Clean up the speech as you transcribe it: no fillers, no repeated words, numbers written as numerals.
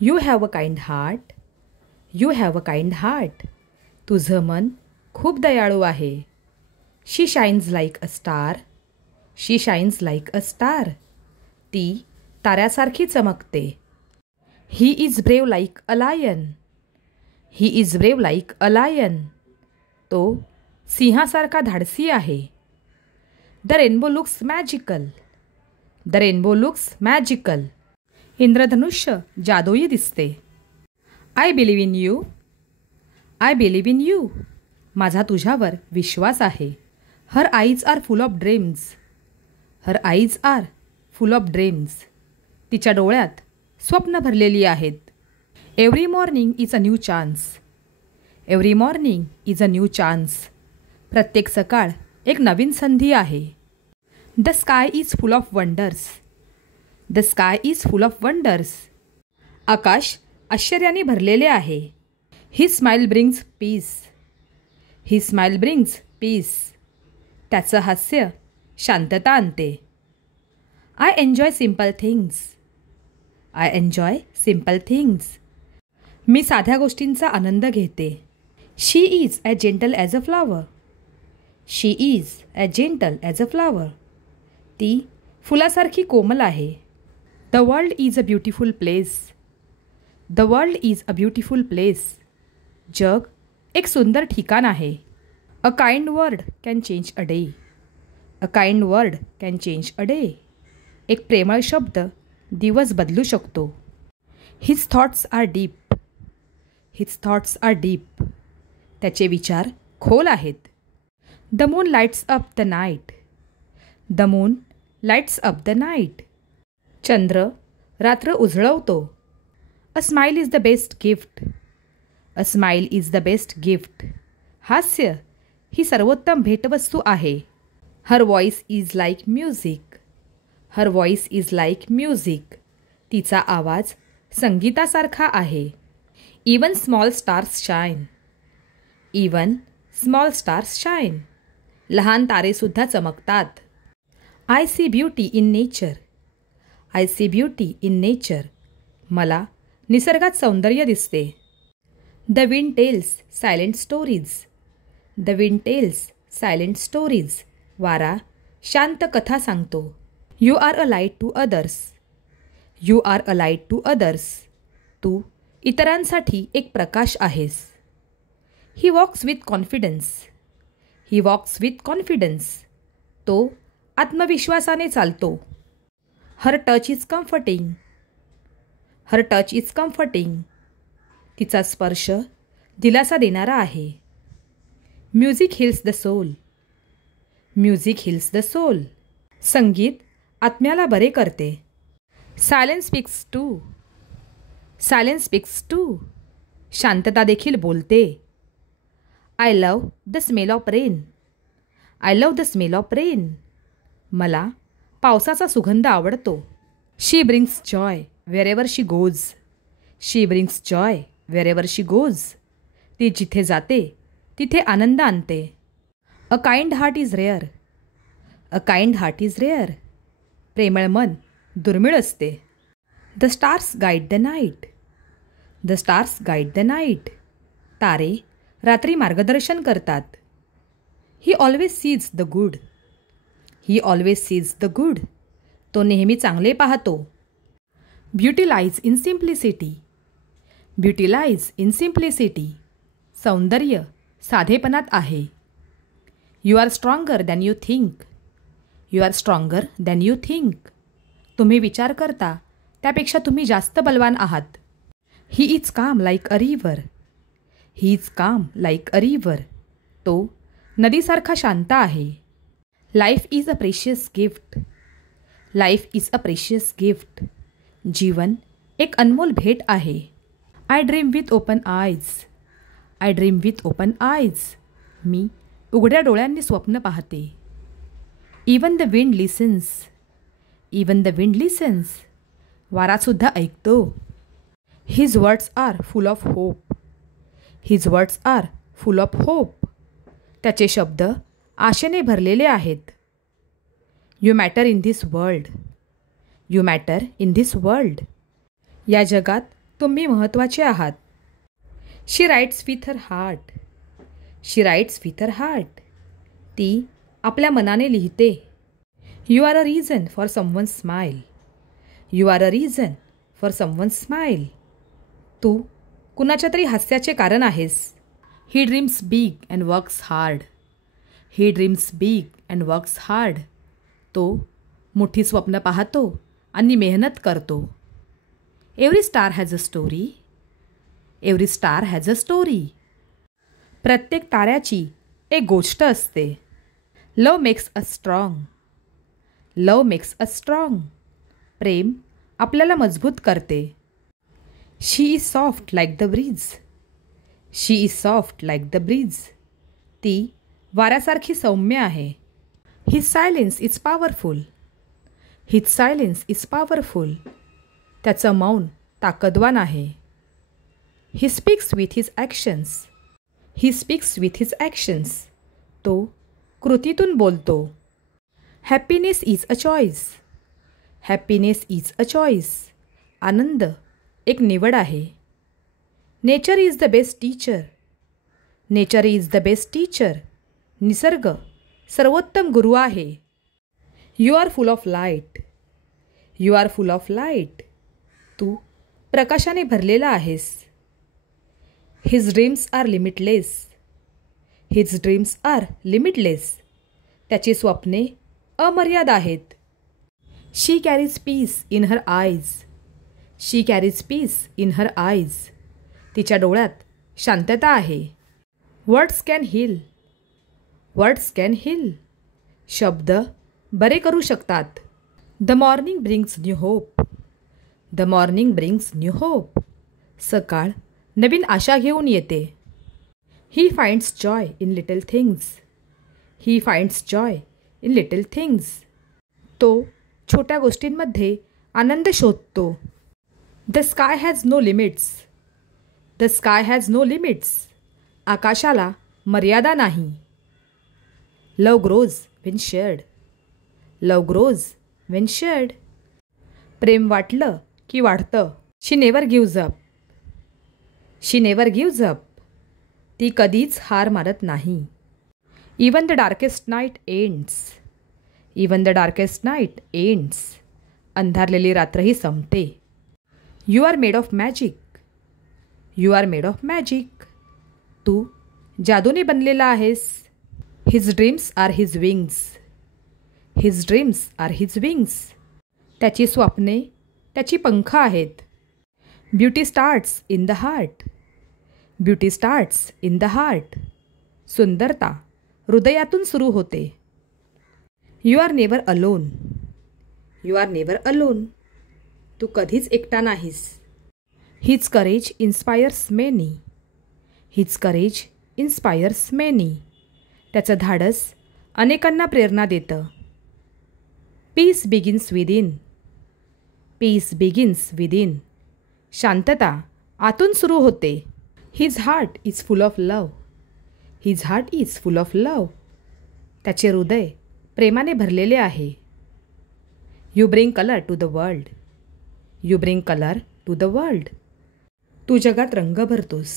You have a kind heart. You have a kind heart. तुझं मन खूप दयाळू आहे. She shines like a star. She shines like a star. ती ताऱ्यासारखी चमकते. He is brave like a lion. He is brave like a lion. तो सिंहासारखा धाडसी आहे. The rainbow looks magical. The rainbow looks magical. इंद्रधनुष्य जादुई दिसते. I believe in you. I believe in you. माझा तुझ्यावर विश्वास आहे. Her eyes are full of dreams. Her eyes are full of dreams. तिच्या डोळ्यात स्वप्न भरलेली आहेत. Every morning is a new chance. Every morning is a new chance. प्रत्येक सकाळ एक नवीन संधी आहे. The sky is full of wonders. The sky is full of wonders. आकाश आश्चर्याने भरलेले आहे. He smile brings peace. He smile brings peace. त्याचं हास्य शांतता आणते. I enjoy simple things. I enjoy simple things. मी साध्या गोष्टींचा आनंद घेते. She is as gentle as a flower. She is as gentle as a flower. ती फुलासारखी कोमल आहे. The world is a beautiful place. The world is a beautiful place. जग एक सुंदर ठिकाण आहे. A kind word can change a day. A kind word can change a day. एक प्रेमळ शब्द दिवस बदलू शकतो. His thoughts are deep. His thoughts are deep. त्याचे विचार खोल आहेत. The moon lights up the night. The moon lights up the night. चंद्र रात्र उजळवतो. A smile is the best gift. A smile is the best gift. हास्य ही सर्वोत्तम भेटवस्तू आहे. Her voice is like music. Her voice is like music. तिचा आवाज संगीतासारखा आहे. Even small stars shine. Even small stars shine. लहान तारेसुद्धा चमकतात. I see beauty in nature. I see beauty in nature. मला निसर्गात सौंदर्य दिसते. The wind tells silent stories. The wind tells silent stories. वारा शांत कथा सांगतो. You are a light to others. You are a light to others. तू इतरांसाठी एक प्रकाश आहेस. He walks with confidence. He walks with confidence. तो आत्मविश्वासाने चालतो. Her touch is comforting. Her touch is comforting. तिचा स्पर्श दिलासा देणारा आहे. Music heals the soul. Music heals the soul. संगीत आत्म्याला बरे करते. Silence speaks to. Silence speaks too. शांतता देखील बोलते. I love the smell of rain. I love the smell of rain. मला पावसाचा सुगंध आवडतो. She brings joy wherever she goes. She brings joy wherever she goes. ती जिथे जाते तिथे आनंद आणते. A kind heart is rare. A kind heart is rare. प्रेमळ मन दुर्मिळ असते. The stars guide the night. The stars guide the night. तारे रात्री मार्गदर्शन करतात. ही always sees the good. He always sees the good. तो नेहमी चांगले पाहतो. Beauty lies in simplicity. Beauty lies in simplicity. सौंदर्य साधेपणात आहे. You are stronger than you think. You are stronger than you think. तुम्ही विचार करता त्यापेक्षा तुम्ही जास्त बलवान आहात. He is calm like a river. He is calm like a river. तो नदीसारखा शांत आहे. Life is a precious gift. Life is a precious gift. जीवन एक अनमोल भेट आहे. I dream with open eyes. I dream with open eyes. मी उघड्या डोळ्यांनी स्वप्न पाहते. Even the wind listens. Even the wind listens. वारासुद्धा ऐकतो. His words are full of hope. His words are full of hope. त्याचे शब्द आशेने भरलेले आहेत. You matter in this world. You matter in this world. या जगात तुम्ही महत्त्वाचे आहात. She writes with her heart. She writes with her heart. ती आपल्या मनाने लिहिते. You are a reason for someone smile. You are a reason for someone smile. तू कुणाच्या तरी हास्याचे कारण आहेस. He dreams big and works hard. He dreams big and works hard. तो मोठी स्वप्न पाहतो आणि मेहनत करतो. Every star has a story. Every star has a story. प्रत्येक ताऱ्याची एक गोष्ट असते. Love makes a strong. Love makes a strong. प्रेम आपल्याला मजबूत करते. She is soft like the breeze. She is soft like the breeze. ती वाऱ्यासारखी सौम्य आहे. His silence is powerful. His silence is powerful. त्याचं मौन ताकदवान आहे. He speaks with his actions. He speaks with his actions. तो कृतीतून बोलतो. Happiness is a choice. Happiness is a choice. आनंद एक निवड आहे. Nature is the best teacher. Nature is the best teacher. निसर्ग सर्वोत्तम गुरु आहे. You are full of light. You are full of light. तू प्रकाशाने भरलेला आहेस. His dreams are limitless. His dreams are limitless. त्याची स्वप्ने अमर्याद आहेत. She carries peace in her eyes. She carries peace in her eyes. तिच्या डोळ्यात शांतता आहे. Words can heal. Words can heal. शब्द बरे करू शकतात. The morning brings new hope. The morning brings new hope. सकाळ नवीन आशा घेऊन येते. He finds joy in little things. He finds joy in little things. तो छोट्या गोष्टींमध्ये आनंद शोधतो. The sky has no limits. The sky has no limits. आकाशाला मर्यादा नाही. Love grows when shared. Love grows when shared. प्रेम वाटलं की वाढतं. She never gives up. She never gives up. ती कधीच हार मानत नाही. Even the darkest night ends. Even the darkest night ends. अंधारलेली रात्रही संपते. You are made of magic. You are made of magic. तू जादूने बनलेला आहेस. His dreams are his wings. His dreams are his wings. त्याची स्वप्ने त्याची पंख आहेत. Beauty starts in the heart. Beauty starts in the heart. सुंदरता हृदयातून सुरू होते. You are never alone. You are never alone. तू कधीच एकटा नाहीस. His courage inspires many. His courage inspires many. त्याचं धाडस अनेकांना प्रेरणा देतं. Peace begins within. Peace begins within. शांतता आतून सुरू होते. His heart is full of love. His heart is full of love. त्याचे हृदय प्रेमाने भरलेले आहे. You bring colour to the world. You bring colour to the world. तू जगात रंग भरतोस.